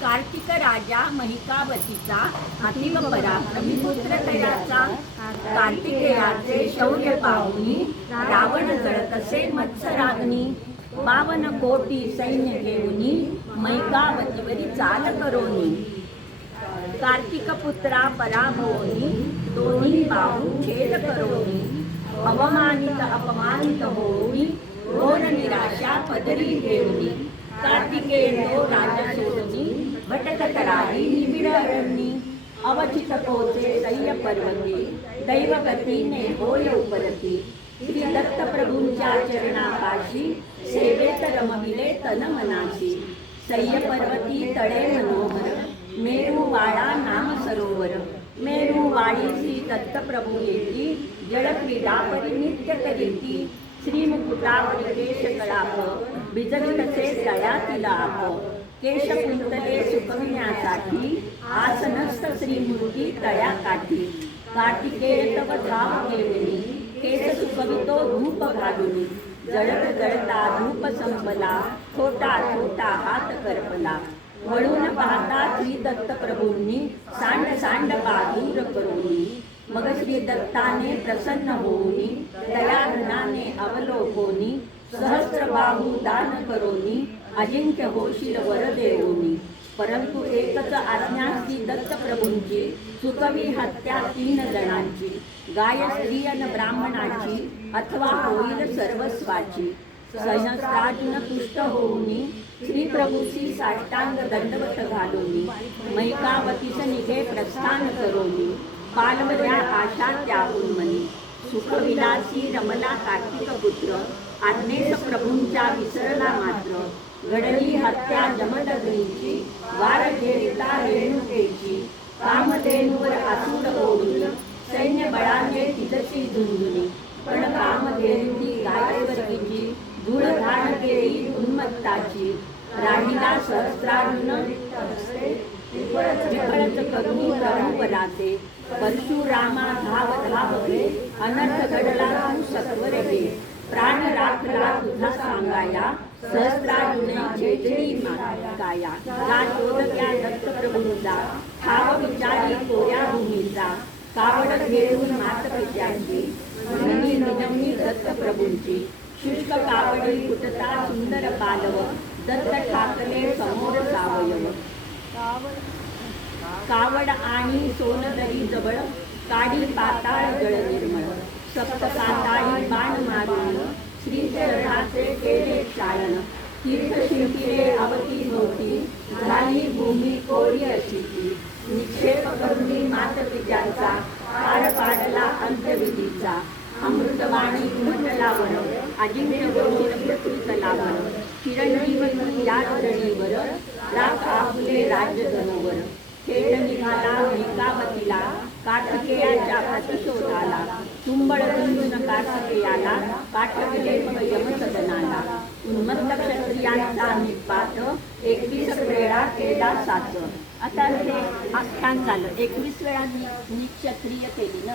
कार्तिक राजा महिकावतीचा अतिव पराक्रमी पुत्र तयाचा कार्तिकेयाचे शौर्य पाहुनी रावण जळतसे मत्सराग्नी बावन कोटी सैन्य घेऊनी मैकावतीवरी चाल करोनी. कार्तिक पुत्रा पराभवनी दोन्ही बाहू छेद करोनी. अवमानित अपमानित होऊनी घोर निराशा पदरी घेऊनी. कार्तिकेय तो राज सोडूनी भटकत राही निबिड अरण्यी अवचित पोचे सह्य पर्वती दैवगतीने होय उपरती श्री दत्त चरणापाशी सेवेत रमविले तन मनाशी सह्य पर्वती तळे मनोहर मेरू नाम सरोवर मेरू वाडी श्री दत्त येती जल परिनित्य करीती श्री मुकुटावर केश कलाप बिजगतसे दया तिलाप सुकविण्यासाठी आसनस्थ श्रीमूर्ती तया काठी कार्तिकेय तव धाव केवली केस सुकवितो धूप घालुनी जळत जळता धूप संपला छोटा छोटा हात करपला वळून पाहता श्री दत्त प्रभूंनी सांड सांड बाजूर करोनी मग श्री दत्ताने प्रसन्न होऊनी दयाघनाने अवलोकोनी सहस्रबाहू दान करोनी अजिंक्य होशील वर देऊनी. परंतु एकच आज्ञा श्री दत्त प्रभूंची सुकवी हत्या तीन जणांची गाय स्त्रियन ब्राह्मणाची अथवा होईल सर्वस्वाची. सहस्रार्जुन तुष्ट होऊनी श्री प्रभूची साष्टांग दंडवत घालोनी मैकावतीस निघे प्रस्थान करोनी. पालवल्या आशा त्याहून मनी सुखविलासी रमला कार्तिक पुत्र आज्ञेस प्रभूंच्या विसरला मात्र. घडली हत्या जमदग्नीची वार घेरिता रेणुकेची. कामधेनूवर आसूर ओढली सैन्य बळाने तिथशी झुंजुली पण कामधेनुची गायवर्गीची धूळ धारण केली उन्मत्ताची. राहिला सहस्रार्जुन विफळच करुणी रघुपराचे परशुरामा धाव धाव गे अनर्थ घडला तू सत्वर घे प्राण राखला तुझा सांगाया सहस्रार्जुने छेजली मागाया. जा शोधक्या दत्त प्रभूंचा ठाव विचारी कोऱ्या भूमीचा कावड घेऊन मात पित्यांची म्हणणी दत्त प्रभूंची शुष्क कावडी कुटता सुंदर पालव दत्त ठाकरे समोर सावयव. कावड आणि सोनदरी जवळ काडी पाताळ जळ निर्मळ. सप्त कांदाळी बाण मारून श्री चरणाचे केले चारण तीर्थ शिंपिरे अवती होती झाली भूमी कोरी अशी निक्षेप करुणी मात पित्यांचा पार पाडला अंतविधीचा अमृतवाणी कुंडलावर अजिंक्य गोविंद पृथ्वी तलावर चिरंजीवनी या धरणीवर राख आपले राज्य धनोवर. खेळ निघाला मैकावतीला कार्तिकेयाच्या प्रतिशोधाला तुंबळ तुंबून कार्तिकेयाला पाठवले यमसदनाला. उन्मत्त क्षत्रियांचा निपात एकवीस वेळा केला साच आता हे आख्यान झालं एकवीस वेळा मी क्षत्रिय केली ना?